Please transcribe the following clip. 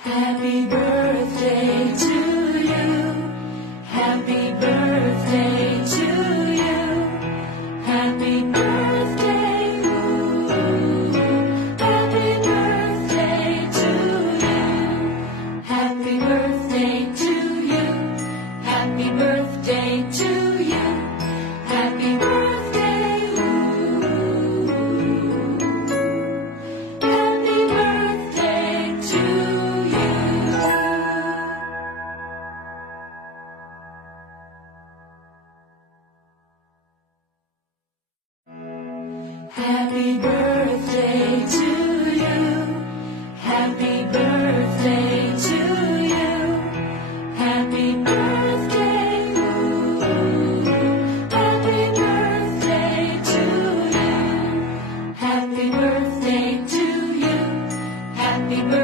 Happy birthday to you. Happy birthday to you. Happy birthday, ooh. Happy birthday to you. Happy birthday to you. Happy birthday to you. Happy birthday, ooh. Happy birthday to you. Happy birthday to you. Happy birthday